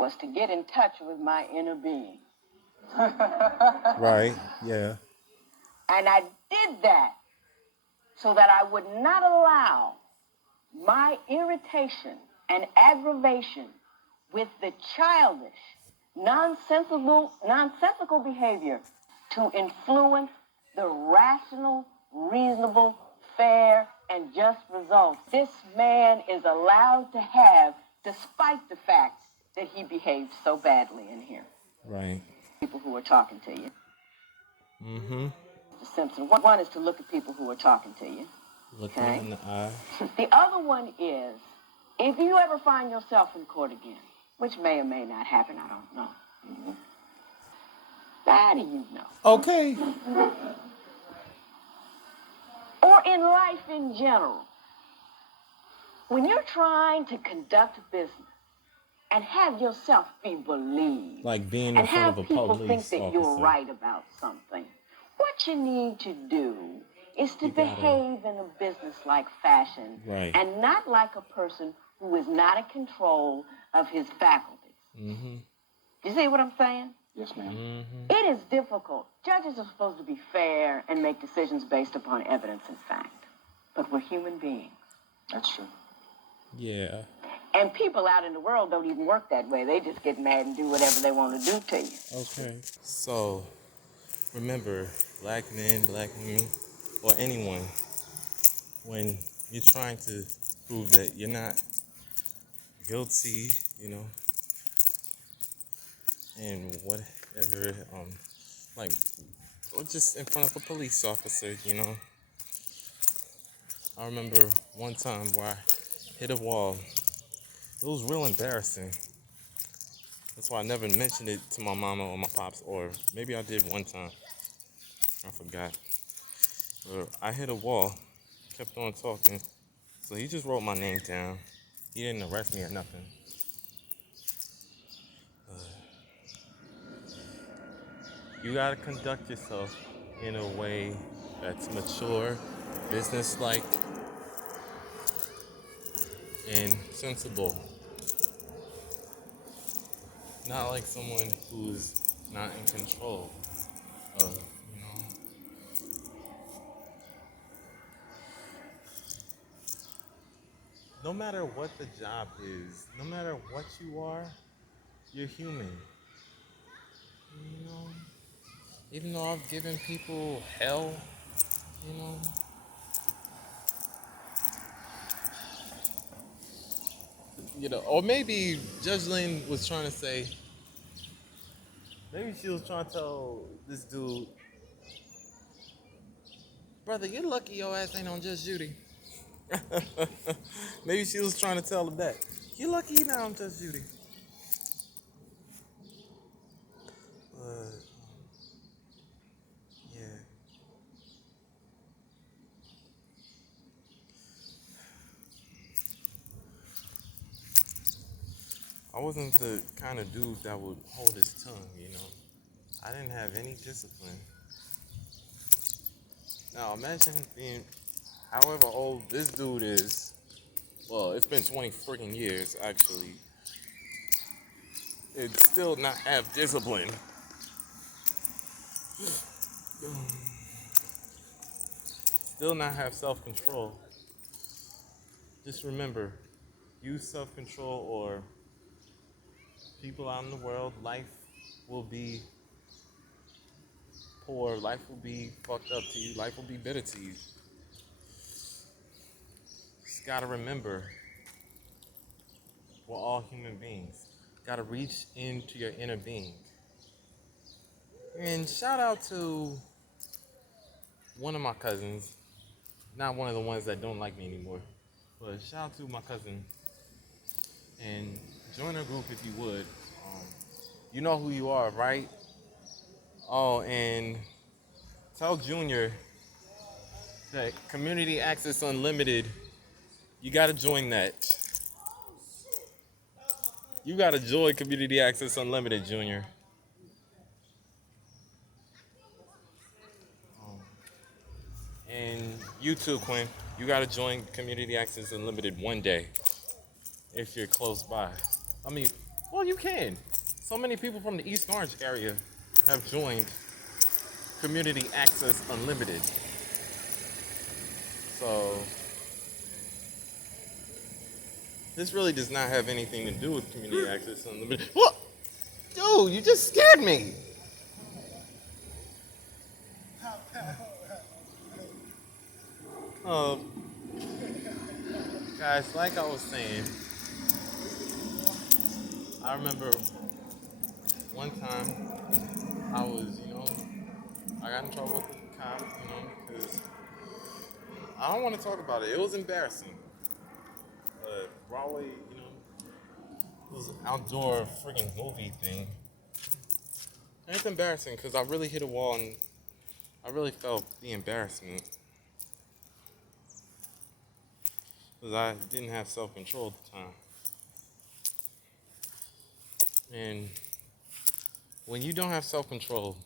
was to get in touch with my inner being. Right, yeah. And I did that so that I would not allow my irritation and aggravation with the childish, nonsensical behavior to influence the rational, reasonable, fair, and just results this man is allowed to have, despite the fact that he behaved so badly in here. Right. People who are talking to you. Mm-hmm. Mr. Simpson, one is to look at people who are talking to you. Look them in the eye. The other one is, if you ever find yourself in court again, which may or may not happen, I don't know. How do you know? Okay. Or in life in general, when you're trying to conduct business and have yourself be believed, Like being in and front have of a people police think that officer. you're right about something, what you need to do is to behave in a business-like fashion, Right. and not like a person who is not in control of his faculties. Mm-hmm. You see what I'm saying? Yes, ma'am. Mm-hmm. It is difficult. Judges are supposed to be fair and make decisions based upon evidence and fact. But we're human beings. That's true. Yeah. And people out in the world don't even work that way. They just get mad and do whatever they want to do to you. Okay. So, remember, black men, black women, or anyone, when you're trying to prove that you're not guilty, and whatever, like, or just in front of a police officer, I remember one time where I hit a wall. It was real embarrassing. That's why I never mentioned it to my mama or my pops, or maybe I did one time. I forgot. But I hit a wall, kept on talking. So he just wrote my name down. He didn't arrest me or nothing. You gotta conduct yourself in a way that's mature, businesslike, and sensible. Not like someone who's not in control of, No matter what the job is, no matter what you are, you're human. You know? Even though I've given people hell, you know? Or maybe Judge Lynn was trying to say, maybe she was trying to tell this dude, brother, you're lucky your ass ain't on Judge Judy. Maybe she was trying to tell him that. You're lucky you're not on Judge Judy. But, yeah. I wasn't the kind of dude that would hold his tongue, I didn't have any discipline. Now imagine being however old this dude is. Well, it's been 20 freaking years, actually. And still not have discipline. Still not have self-control. Just remember, use self-control or people out in the world, life will be poor, life will be fucked up to you, life will be bitter to you. Just gotta remember, we're all human beings. Gotta reach into your inner being. And shout out to one of my cousins, not one of the ones that don't like me anymore, but shout out to my cousin, and join our group if you would. You know who you are, right? Oh, and tell Junior that Community Access Unlimited, you gotta join that. You gotta join Community Access Unlimited, Junior. And you too, Quinn. You gotta join Community Access Unlimited one day if you're close by. Well, you can. So many people from the East Orange area have joined Community Access Unlimited. So this really does not have anything to do with Community Access Unlimited. What? Dude, you just scared me. Uh, guys, like I was saying, I remember one time I was, I got in trouble with the cop, because I don't want to talk about it. It was embarrassing. Broadway, it was an outdoor freaking movie thing. And it's embarrassing because I really hit a wall and I really felt the embarrassment. Because I didn't have self-control at the time. And when you don't have self-control,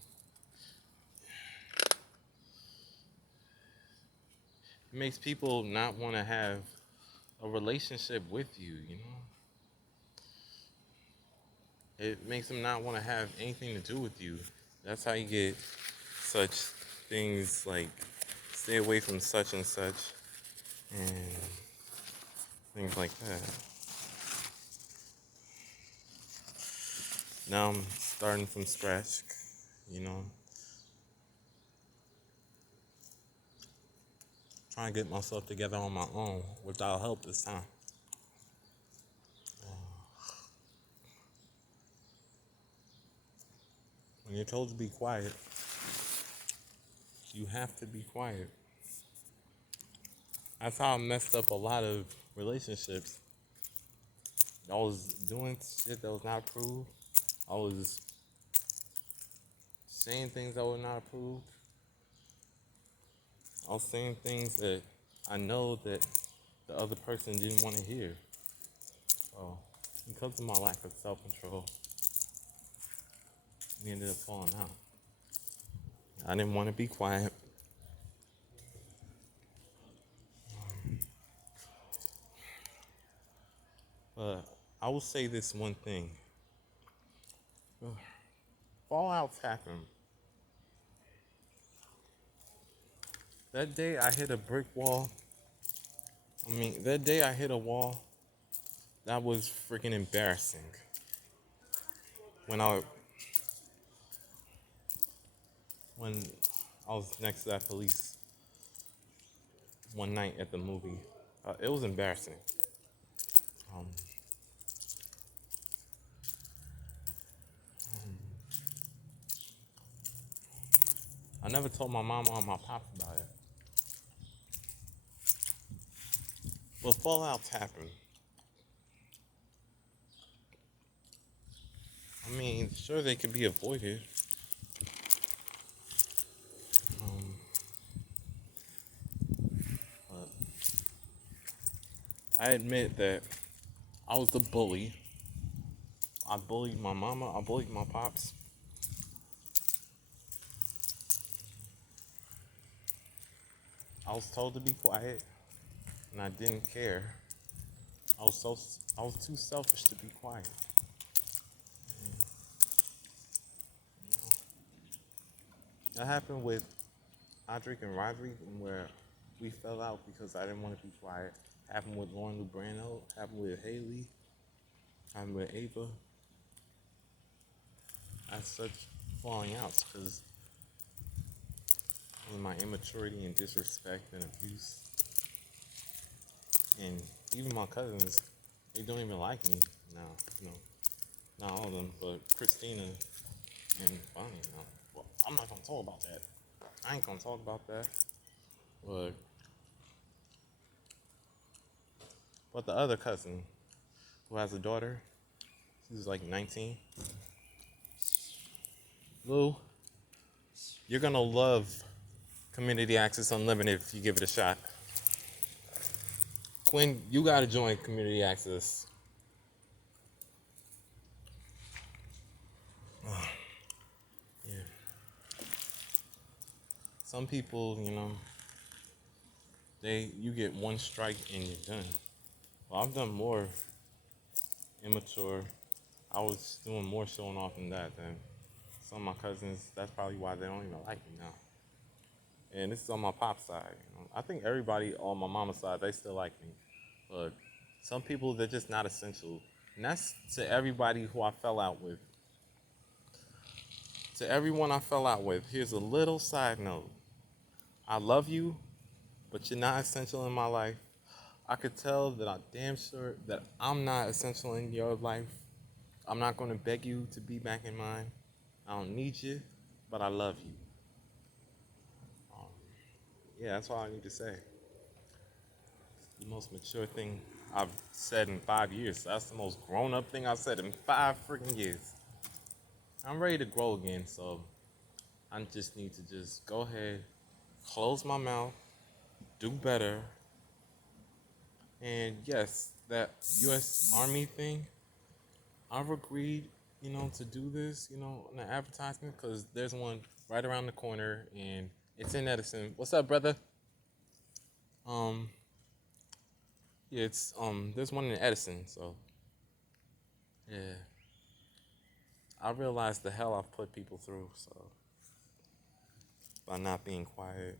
it makes people not want to have a relationship with you, It makes them not want to have anything to do with you. That's how you get such things like stay away from such and such and things like that. Now I'm starting from scratch, trying to get myself together on my own without help this time. When you're told to be quiet, you have to be quiet. That's how I messed up a lot of relationships. I was doing shit that was not approved. I was saying things that were not approved. I was saying things that I know that the other person didn't want to hear. So, because of my lack of self-control, we ended up falling out. I didn't want to be quiet. But I will say this one thing. Fallouts happen. That day I hit a brick wall. That day I hit a wall. That was freaking embarrassing. When I was next to that police one night at the movie, it was embarrassing. I never told my mama or my pops about it. But fallouts happen. Sure they could be avoided. But I admit that I was the bully. I bullied my mama. I bullied my pops. I was told to be quiet, and I didn't care. I was too selfish to be quiet. That happened with Audric and Roderick, where we fell out because I didn't want to be quiet. Happened with Lauren Lubrano. Happened with Haley. Happened with Ava. I had such falling outs because of my immaturity and disrespect and abuse. And even my cousins, they don't even like me now. Not all of them, but Christina and Bonnie. Well, I'm not gonna talk about that. I ain't gonna talk about that. But the other cousin, who has a daughter, she's like 19. Lou, you're gonna love Community Access Unlimited if you give it a shot. Quinn, you gotta join Community Access. Yeah. Some people, you get one strike and you're done. Well, I've done more immature. I was doing more showing off than that. Than some of my cousins. That's probably why they don't even like me now. And this is on my pop side. I think everybody on my mama's side, they still like me. But some people, they're just not essential. And that's to everybody who I fell out with. To everyone I fell out with, here's a little side note. I love you, but you're not essential in my life. I could tell that I'm damn sure that I'm not essential in your life. I'm not going to beg you to be back in mine. I don't need you, but I love you. Um, yeah, that's all I need to say. The most mature thing I've said in 5 years. That's the most grown up thing I've said in 5 freaking years. I'm ready to grow again, so I just need to just go ahead, close my mouth, do better. And yes, that US Army thing, I've agreed, to do this, in the advertisement, because there's one right around the corner and it's in Edison. What's up, brother? Um, yeah, there's one in Edison, so yeah. I realize the hell I've put people through, so by not being quiet.